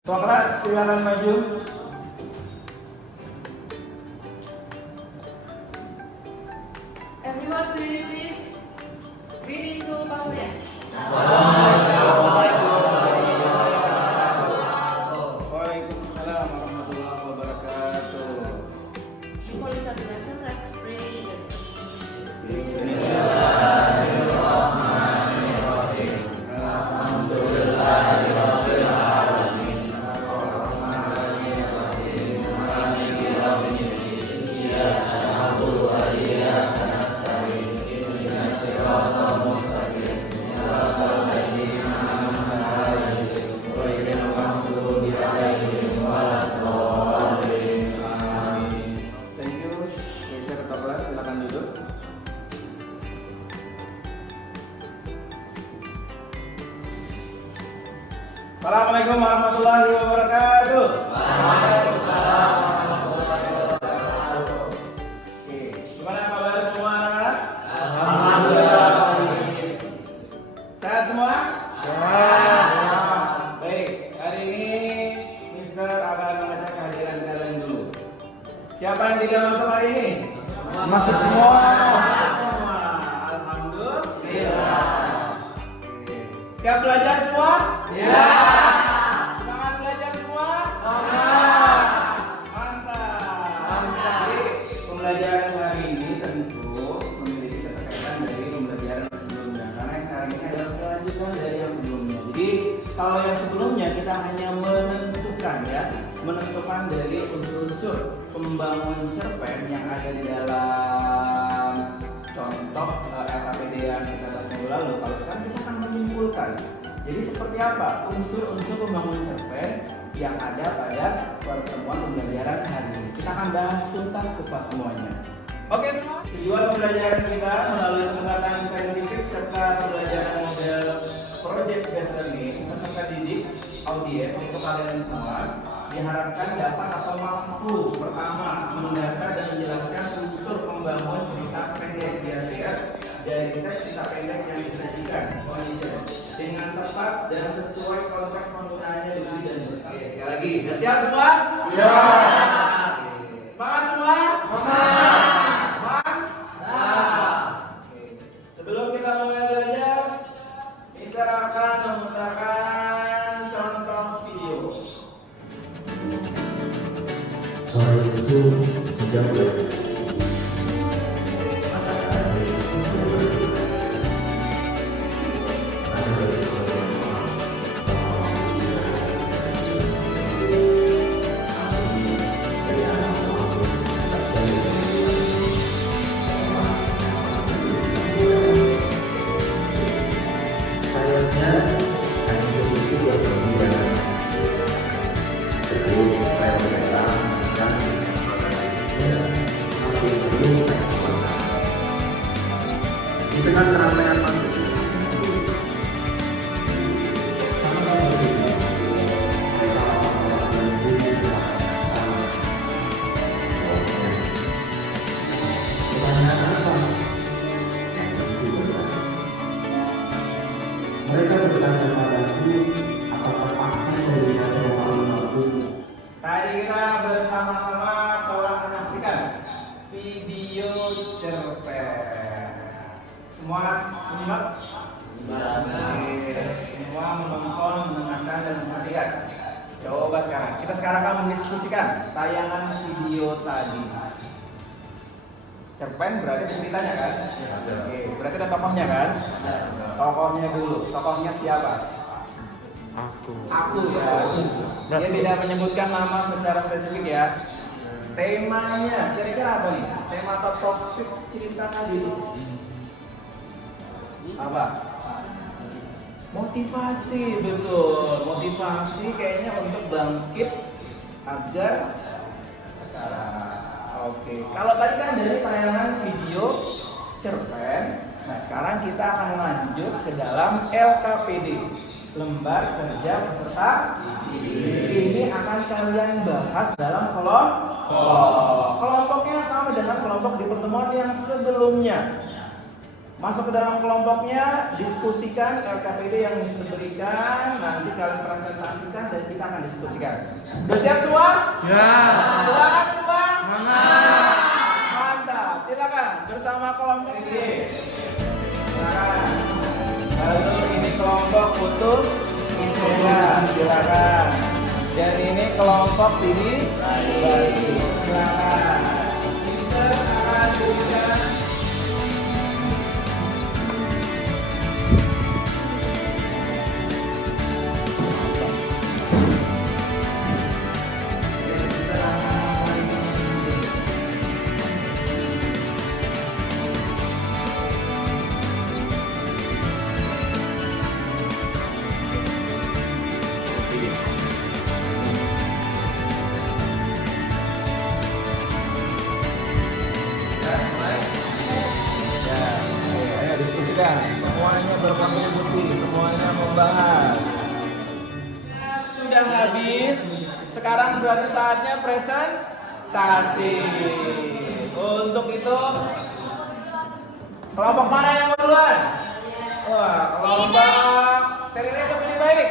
Ketua kelas silakan maju. Everyone ready please. Reading to Pak Surya. Waalaikumsalam warahmatullahi wabarakatuh. Before we start the lesson, let's pray. Bismillahirrahmanirrahim. Alhamdulillahirabbil alamin. Arrahmanirrahim. Maliki yaumiddin. Iyyaka na'budu wa iyyaka nasta'in. Ihdinas siratal mustaqim. Siratal ladzina an'amta 'alaihim ghairil maghdubi 'alaihim waladdallin. Amin. Thank you. Geser ketua kelas, silakan duduk. Assalamualaikum warahmatullahi wabarakatuh. Waalaikumsalam warahmatullahi wabarakatuh. Oke, gimana kabar semua anak-anak? Alhamdulillah. Sehat semua? Sehat. Baik, hari ini Mister akan mengecek kehadiran kalian dulu. Siapa yang tidak masuk hari ini? Masuk semua. Semua. Alhamdulillah. Oke. Siap belajar semua? Siap. Semangat belajar semua? Mantap. Jadi pembelajaran hari ini tentu memiliki keterkaitan dari pembelajaran sebelumnya, karena yang sekarang ini adalah kelanjutan dari yang sebelumnya. Jadi kalau yang sebelumnya kita hanya menentukan dari unsur-unsur pembangun cerpen yang ada di dalam contoh LKPD yang kita bahas minggu lalu. Kalau sekarang kita akan menyimpulkan. Jadi seperti apa unsur-unsur pembangun cerpen yang ada pada pertemuan pembelajaran hari ini. Kita akan bahas tuntas kupas semuanya. Oke semua. Tujuan pembelajaran kita melalui pendekatan saintifik serta pembelajaran model project based learning peserta didik audiens untuk kalian semua diharapkan dapat atau mampu pertama mendata dan menjelaskan unsur pembangun cerita pendek biar dari teks cerita pendek yang disajikan condition dengan tepat dan sesuai konteks penggunaannya diberi dan berkarya. Sekali lagi, sudah siap semua? Siap. Semangat semua? Semangat. Sebelum kita mulai belajar, Mister akan memutarkan contoh video. Sore itu sudah berakhir. Sayangnya hanya sedikit yang berbeda. Jadi saya mengenal dan semakin belum di tengah keramaian manusia. Sama berbeda. Mereka orang-orang yang berbeda sama. Pertanyaan apa? Yang tentu berbeda. Mereka bertanya padaku, apakah aku melihat rumah-rumahku? Tadi kita bersama-sama telah menyaksikan video cerpen. Semua menyimak? Oke. Semua menonton, mendengarkan dan memperhatikan. Coba sekarang, kita sekarang akan mendiskusikan tayangan video tadi. Cerpen berarti ada ceritanya kan? Oke, berarti ada tokohnya kan? Tokohnya dulu, tokohnya siapa? Aku ya. Dia tidak menyebutkan nama secara spesifik ya. Temanya kira-kira apa nih? Tema atau topik cerita tadi apa? Motivasi, betul. Motivasi kayaknya untuk bangkit agar sekarang. Oke. Kalau tadi kan dari tayangan video cerpen. Nah sekarang kita akan lanjut ke dalam LKPD, lembar kerja peserta didik. Ini akan kalian bahas dalam kelompok. Kelompoknya sama dengan kelompok di pertemuan yang sebelumnya. Masuk ke dalam kelompoknya, diskusikan LKPD yang Mister berikan, nanti kalian presentasikan dan kita akan diskusikan. Udah siap semua? Siap. Semangat semua? Semangat. Mantap, silakan bersama kelompok ini. Silakan. Lalu ini kelompok putus silakan. Dan ini kelompok ini silakan. Mister akan berikan. Semuanya berkontribusi, semuanya membahas. Sudah habis, sekarang berarti saatnya presentasi. Untuk itu, kelompok mana yang duluan? Wah, kelompok Terire itu lebih baik.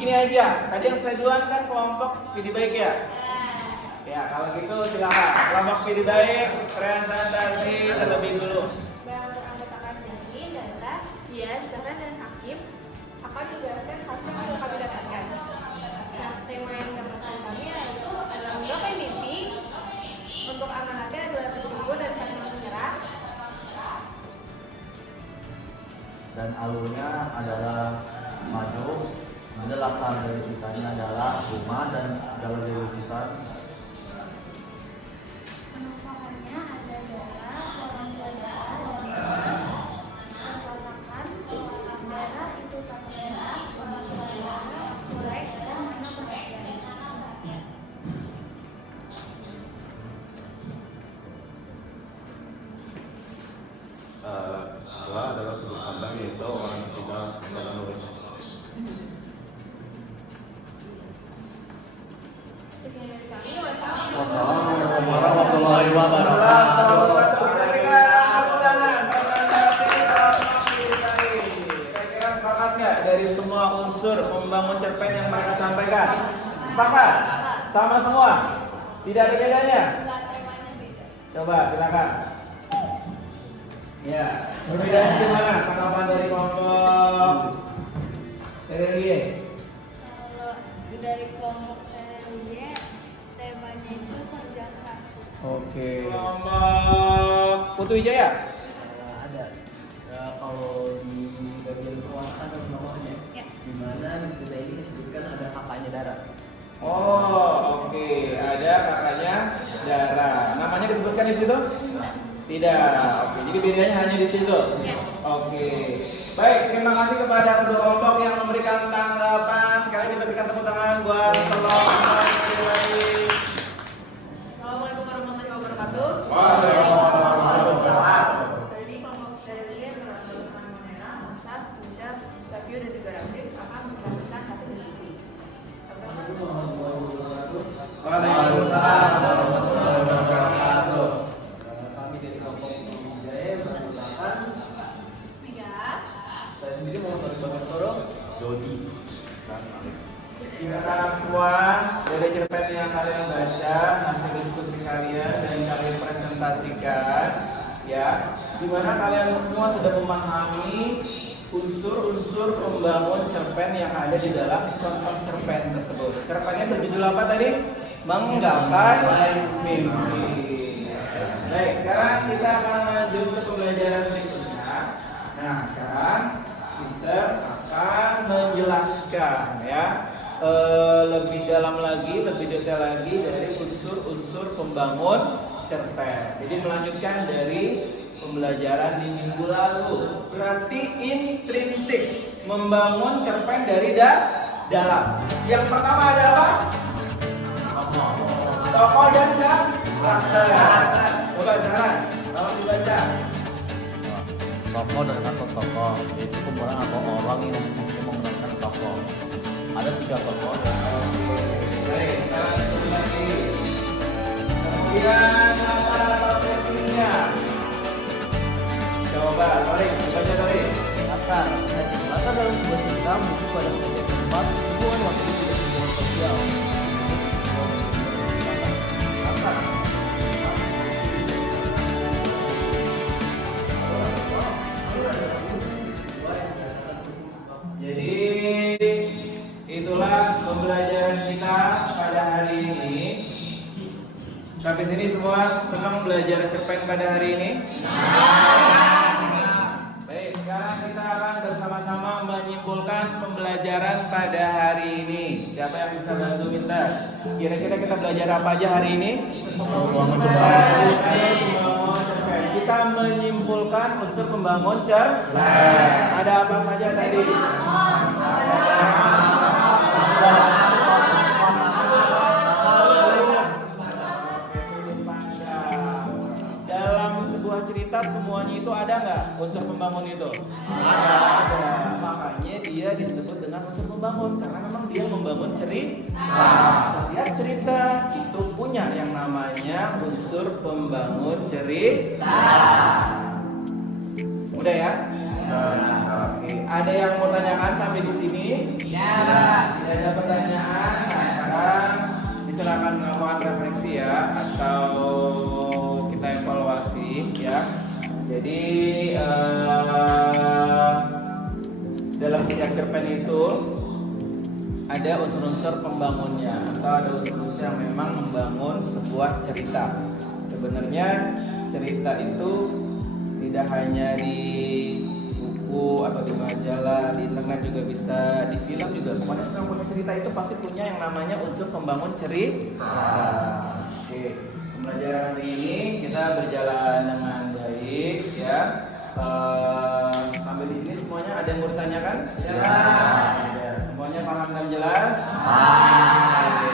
Ini aja, tadi yang saya duluan kan kelompok pilih baik ya. Ya, kalau gitu silakan. Kelompok pilih baik, presentasi terlebih dulu. Beranggotakan Jani, Dara, Dian, Zahra, dan Hakim akan menjelaskan hasil yang kami dapatkan. Nah, tema yang didapatkan kami yaitu adalah menggapai mimpi. Untuk amanatnya adalah bersyukur dan saling menyerah. Dan alurnya adalah maju. Ada latar dari ceritanya adalah rumah dan galeri lukisan. Penampakannya ada darah, orang tua darah, dan darah. Pertanakan, warna darah itu tak merah, orang tua darah, korek, dan mana perhatian. Dua adalah sudut pandang yaitu orang ketiga dalam nulis. Sekian dari kami, wassalamualaikum. Wassalamualaikum warahmatullahi wabarakatuh. Kira-kira sepakat nggak dari semua unsur membangun cerpen yang mereka sampaikan? Sepakat? Sama semua? Tidak ada bedanya? Enggak, temanya beda. Coba silakan. Ya, perbedaan gimana? Tanggapan dari kelompok Terelie? Kalau dari kelompok Terelie, temanya itu kerjakan. Oke. Kelompok Putu Wijaya? Ada. Kalau di bagian keuangan dan nomornya, Ya. di mana di cerita ini disebutkan ada kakaknya Dara. Oh, oke. Ada kakaknya Dara. Namanya disebutkan di situ? Tidak. Oke, jadi bedanya hanya di situ. Ya. Oke. Baik, terima kasih kepada kedua kelompok yang memberikan tanggapan. Sekali kita berikan tepuk tangan buat Assalamualaikum warahmatullahi wabarakatuh. Tadi kelompok dari dia beranggotakan Monera, Mamsat, Musya, Musafio, dan juga Rafif akan menjelaskan hasil diskusi. Waalaikumsalam warahmatullahi wabarakatuh. Kami dari kelompok Wijaya menggunakan Tiga. saya sendiri mau dari Bagas Toro, Dodi. Silakan semua dari cerpen yang kalian baca, hasil diskusi kalian dan kalian presentasikan, ya. Dimana kalian semua sudah memahami unsur-unsur membangun cerpen yang ada di dalam contoh cerpen tersebut. Cerpennya berjudul apa tadi? Menggapai mimpi. Baik, sekarang kita akan lanjut ke pembelajaran berikutnya. Nah, sekarang Mister akan menjelaskan ya lebih dalam lagi, lebih detail lagi dari unsur-unsur pembangun cerpen. Jadi melanjutkan dari pembelajaran di minggu lalu. Berarti intrinsik, membangun cerpen dari dalam. Yang pertama ada apa? Tokoh dan karakter. Coba Sarah, tolong dibaca. Tokoh dan karakter tokoh yaitu pemeran atau orang yang memerankan tokoh. Ada 3 tokoh. Baik, sekarang itu lagi. Kemudian apa settingnya? semuanya. Coba, Torik, baca Torik. Akar dalam sebuah cerita merujuk pada kejadian tempat, hubungan waktu, dan hubungan sosial. Akar. Jadi itulah pembelajaran kita pada hari ini. Sampai sini semua senang belajar cerpen pada hari ini? Baik, sekarang kita akan bersama-sama menyimpulkan pembelajaran pada hari ini. Siapa yang bisa bantu Mister? Kira-kira kita belajar apa aja hari ini? Kita menyimpulkan unsur pembangun cerpen. Ada apa saja tadi? Dalam sebuah cerita semuanya itu ada nggak unsur pembangun itu? Ada. Makanya dia disebut dengan unsur pembangun karena memang dia membangun cerita. Setiap cerita itu punya yang namanya unsur pembangun cerita. Udah ya? Oke. Ada yang mau tanyakan sampai di sini? Tidak ada pertanyaan. Nah, sekarang silakan melakukan refleksi ya atau kita evaluasi ya. Jadi dalam setiap cerpen itu ada unsur-unsur pembangunnya atau ada unsur-unsur yang memang membangun sebuah cerita. Sebenarnya cerita itu tidak hanya di buku atau di majalah, di internet juga bisa, di film juga. Pokoknya semua punya cerita itu pasti punya yang namanya unsur pembangun cerita. Oke, pembelajaran hari ini kita berjalan dengan baik ya. Sampai di sini semuanya ada yang mau ditanyakan? Ya. Semuanya paham dan jelas? Oke.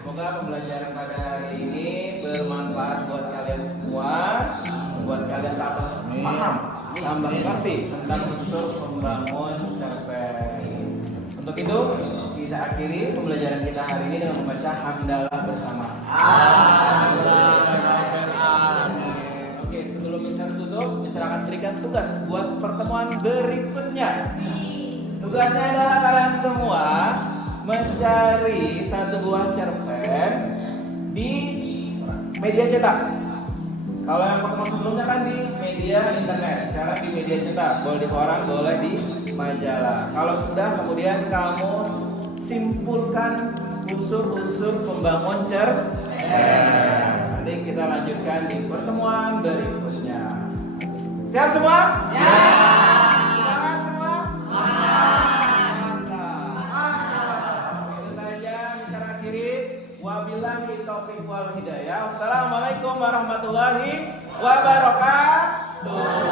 Semoga pembelajaran pada hari ini bermanfaat buat kalian semua, buat kalian paham, tambah ngerti tentang unsur pembangun cerpen. Untuk itu kita akhiri pembelajaran kita hari ini dengan membaca hamdalah bersama. Oke, sebelum Mister tutup, Mister akan berikan tugas buat pertemuan berikutnya. Tugasnya adalah kalian semua mencari satu buah cerpen di media cetak. Kalau yang pertemuan sebelumnya kan di media internet, sekarang di media cetak, boleh di koran, boleh di majalah. Kalau sudah, kemudian kamu simpulkan unsur-unsur pembangun cerpen. Nanti kita lanjutkan di pertemuan berikutnya. Siap semua? Siap. Semangat semua? Mantap. Itu saja bisa akhiri. Wabillahi taufiq wal hidayah. Assalamualaikum warahmatullahi wabarakatuh.